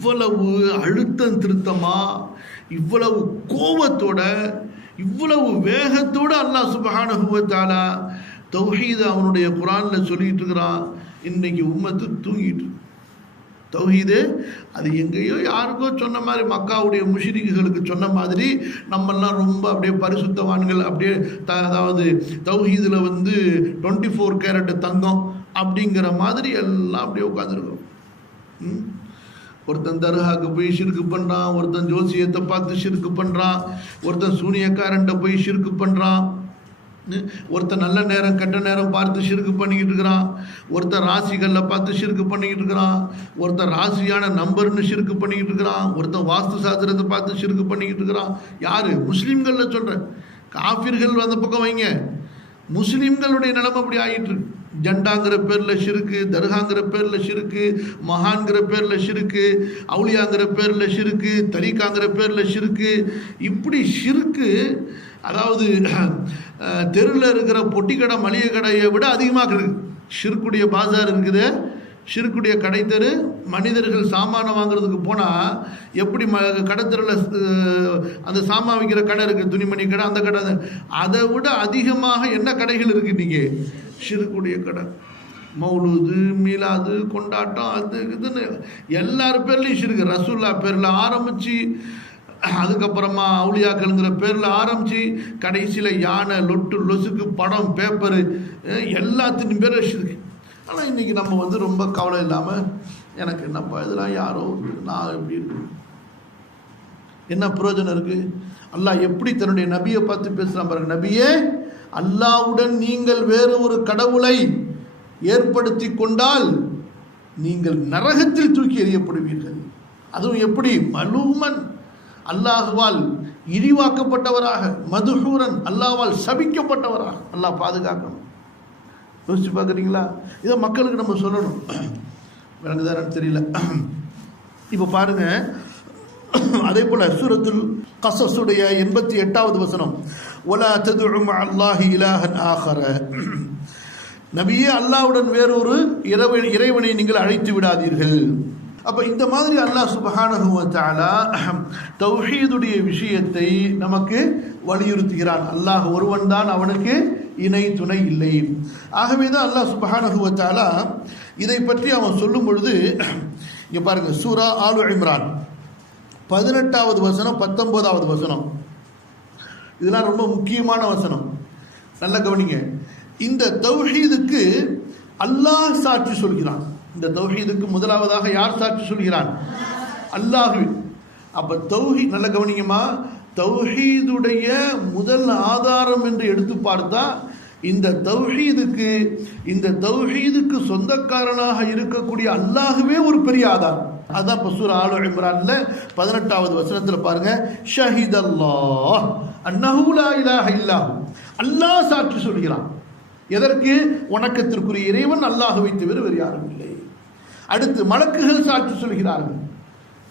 இவ்வளவு அழுத்தம் திருத்தமா? இவ்வளவு கோபத்தோட இவ்வளவு வேகத்தோடு அல்லாஹ் சுபஹானஹு வ தௌஹீத அவனுடைய குரானில் சொல்லிட்டு இருக்கிறான். இன்னைக்கு உம்மத்து தூங்கிட்டு தௌஹீது அது எங்கேயோ யாருக்கோ சொன்ன மாதிரி மக்காவுடைய முஷிரிக்குகளுக்கு சொன்ன மாதிரி நம்மெல்லாம் ரொம்ப அப்படியே பரிசுத்தவான்கள் அப்படியே த அதாவது தௌஹீதில் வந்து டுவெண்ட்டி ஃபோர் கேரட் தங்கம் அப்படிங்கிற மாதிரி எல்லாம் அப்படியே உட்காந்துருக்கோம் ம்? ஒருத்தன் தர்காக்கு போய் ஷிருக்கு பண்ணுறான் ஒருத்தன் ஜோசியத்தை பார்த்து ஷிருக்கு பண்ணுறான் ஒருத்தன் சூனியக்காரன்ட்ட போய் ஷிருக்கு பண்ணுறான் ஒருத்தன் நல்ல நேரம் கெட்ட நேரம் பார்த்து ஷிருக்கு பண்ணிக்கிட்டு இருக்கிறான். ஒருத்தன் ராசிகளில் பார்த்து ஷிருக்கு பண்ணிக்கிட்டு இருக்கிறான். ஒருத்தன் ராசியான நம்பர்னு ஷிருக்கு பண்ணிக்கிட்டு இருக்கிறான். ஒருத்தன் வாஸ்து சாஸ்திரத்தை பார்த்து ஷிருக்கு பண்ணிக்கிட்டு இருக்கிறான். யார்? முஸ்லீம்களில் சொல்கிறேன் காஃபிர்கள் அந்த பக்கம் வைங்க. முஸ்லீம்களுடைய நிலைமை அப்படி ஆகிட்டு இருக்கு. ஜண்டாங்கிற பேரில் ஷிருக்கு தர்காங்கிற பேரில் ஷிருக்கு மகான்கிற பேரில் ஷிருக்கு அவுளியாங்கிற பேரில் ஷிருக்கு தரிக்காங்கிற பேரில் ஷிருக்கு இப்படி ஷிருக்கு அதாவது தெருவில் இருக்கிற பொட்டி கடை மளிகை கடையை விட அதிகமாக இருக்குது ஷிருக்குடைய பாசார் இருக்குது ஷிருக்குடைய கடை தெரு. மனிதர்கள் சாமானை வாங்குறதுக்கு போனால் எப்படி ம கடைத்தெருவில் அந்த சாமான் விற்கிற கடை இருக்குது துணிமணி கடை அந்த கடை அதை விட அதிகமாக என்ன கடைகள் இருக்குது இன்றைக்கி சிறுக்குடைய கடை. மௌலுது மீலாது கொண்டாட்டம் அது இதுன்னு எல்லார் பேர்லையும் சிறுக்கு ரசூல்லா பேரில் ஆரம்பித்து அதுக்கப்புறமா அவுளியாக்கள்ங்கிற பேரில் ஆரம்பித்து கடைசியில் யானை லொட்டு லொசுக்கு படம் பேப்பரு எல்லாத்தின் பேர் ஷிருக்கு ஆனால் இன்றைக்கி நம்ம வந்து ரொம்ப கவலை இல்லாமல் எனக்கு என்ன இதெல்லாம் யாரோ நான் எப்படி இருக்கு என்ன பிரயோஜனம் இருக்குது அல்லாஹ் எப்படி தன்னுடைய நபியை பார்த்து பேசுகிறான் பாருங்க. நபியே அல்லாவுடன் நீங்கள் வேறு ஒரு கடவுளை ஏற்படுத்தி கொண்டால் நீங்கள் நரகத்தில் தூக்கி எறியப்படுவீர்கள். அதுவும் எப்படி? மலூமன். அல்லாஹுவால் இழிவாக்கப்பட்டவராக மதுஹூரன். அல்லாஹ்வால் சபிக்கப்பட்டவராக. அல்லாஹ் பாதுகாக்கணும். யோசிச்சு பார்க்குறீங்களா? இதை மக்களுக்கு நம்ம சொல்லணும். விளங்குதாரான்னு தெரியல. இப்போ பாருங்க அதே போல சூரத்தில் கசஸுடைய எண்பத்தி எட்டாவது வசனம் ஒலா ததுஉம் அல்லாஹி இலாஹன் ஆஹர. நபியே அல்லாவுடன் வேறொரு இறைவன் இறைவனை நீங்கள் அழைத்து விடாதீர்கள். அப்போ இந்த மாதிரி அல்லாஹ் சுபஹானஹு தௌஹீதுடைய விஷயத்தை நமக்கு வலியுறுத்துகிறான். அல்லாஹ் ஒருவன் தான் அவனுக்கு இணை துணை இல்லை. ஆகவே தான் அல்லாஹ் சுபஹானஹு இதை பற்றி அவன் சொல்லும் பொழுது இங்கே பாருங்கள் சூரா ஆலு இம்ரான். பதினெட்டாவது வசனம் பத்தொன்பதாவது வசனம். இதெல்லாம் ரொம்ப முக்கியமான வசனம். நல்ல கவனிங்க. இந்த தௌஹீதுக்கு அல்லாஹ் சாட்சி சொல்கிறான். இந்த தௌஹீதுக்கு முதலாவதாக யார் சாட்சி சொல்கிறான்? அல்லாஹ் அப்போ தௌஹி நல்ல கவனிங்கம்மா. தௌஹீதுடைய முதல் ஆதாரம் என்று எடுத்து பார்த்தா இந்த தௌஹீதுக்கு இந்த தௌஹீதுக்கு சொந்தக்காரனாக இருக்கக்கூடிய அல்லாஹுவே ஒரு பெரிய ஆதாரம். அதான் இப்போ சூர் ஆலு இம்ரான்ல பதினெட்டாவது வசனத்தில் பாருங்க. ஷஹித் அல்லாஹ் அன்னஹூலா இலாஹ இல்லாஹு. அல்லாஹ் சாட்சி சொல்கிறான். எதற்கு? உணக்கத்திற்குரிய இறைவன் அல்லாஹுவை தவிர வேறு யாரும் இல்லை. அடுத்து மலக்குகள் சாட்சி சொல்கிறார்கள்.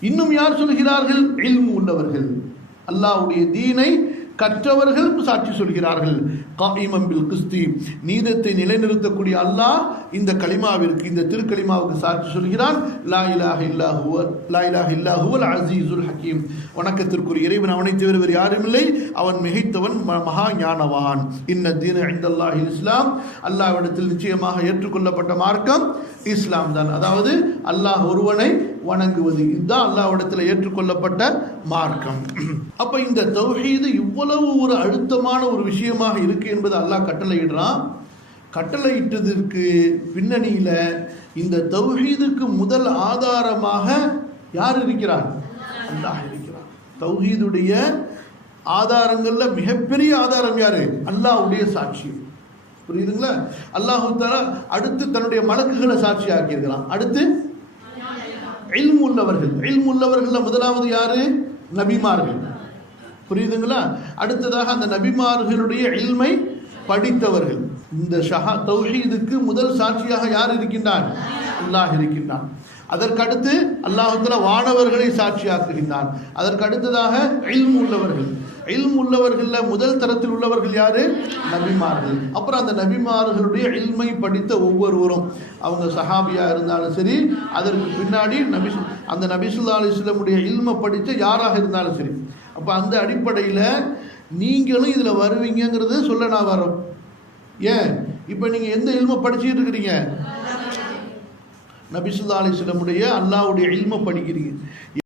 இன்னும் யார் சொல்கிறார்கள்? இல்மு உள்ளவர்கள். அல்லாஹ்வுடைய தீனை கற்றவர்கள் சாட்சி சொல்கிறார்கள். காயிமம்பில் கிறிஸ்தி நீதத்தை நிலைநிறுத்தக்கூடிய அல்லாஹ் இந்த கலிமாவிற்கு இந்த திருக்கலிமாவுக்கு சாட்சி சொல்கிறான். லா இலாஹ இல்லா ஹுவ லா இல்லா அசீசுல் ஹக்கீம். வணக்கத்திற்குரிய இறைவன் அவனை தவிர வேறு யாரும் இல்லை. அவன் மிகைத்தவன் மகா ஞானவான். இன்ன தீன அல்லாஹ் இஸ்லாம். அல்லாஹ்விடத்தில் நிச்சயமாக ஏற்றுக்கொள்ளப்பட்ட மார்க்கம் இஸ்லாம் தான். அதாவது அல்லாஹ் ஒருவனை வணங்குவது. இதுதான் அல்லாஹ்விடத்தில் ஏற்றுக்கொள்ளப்பட்ட மார்க்கம். அப்ப இந்த தௌஹீது இவ்வளவு ஒரு அழுத்தமான ஒரு விஷயமாக இருக்கு என்பது அல்லாஹ் கட்டளையிடுறான். கட்டளையிட்டதற்கு பின்னணியில இந்த தௌஹீதுக்கு முதல் ஆதாரமாக யார் இருக்கிறார் அல்லாஹ் இருக்கிறார் தௌஹீதுடைய ஆதாரங்கள்ல மிகப்பெரிய ஆதாரம் யாரு? அல்லாஹ்வுடைய சாட்சியம் புரியுதுங்களா? அல்லாஹு தாலா அடுத்து தன்னுடைய மலக்குகளை சாட்சி ஆக்கியிருக்கிறான் அடுத்து இல்மு உள்ளவர்கள் இல்மு உள்ளவர்கள்ல முதலாவது யாரு? நபிமார்கள். புரியுதுங்களா? அடுத்ததாக அந்த நபிமார்களுடைய இல்மை படித்தவர்கள். இந்த ஷஹா தௌஹீதுக்கு முதல் சாட்சியாக யார் இருக்கின்றார் அல்லாஹ் இருக்கின்றான். அதற்கடுத்து அல்லாஹுத்தல வானவர்களை சாட்சியாக்குகின்றான். அதற்கடுத்ததாக இல்ம் உள்ளவர்கள். இல்ம் உள்ளவர்களில் முதல் தரத்தில் உள்ளவர்கள் யாரு? நபிமார்கள். அப்புறம் அந்த நபிமார்களுடைய இல்மை படித்த ஒவ்வொருவரும். அவங்க சஹாபியா இருந்தாலும் சரி அதற்கு பின்னாடி நபி அந்த நபிசுல்லா அலிஸ்லமுடைய இல்மை படித்த யாராக இருந்தாலும் சரி அப்போ அந்த அடிப்படையில் நீங்களும் இதில் வருவீங்கங்கிறது சொல்ல நான் வரோம் ஏன்? இப்போ நீங்கள் எந்த இல்மை படிச்சுட்டு இருக்கிறீங்க? நபிசுல்லா அலிஸ்லமுடைய அல்லாவுடைய இல்மை படிக்கிறீங்க.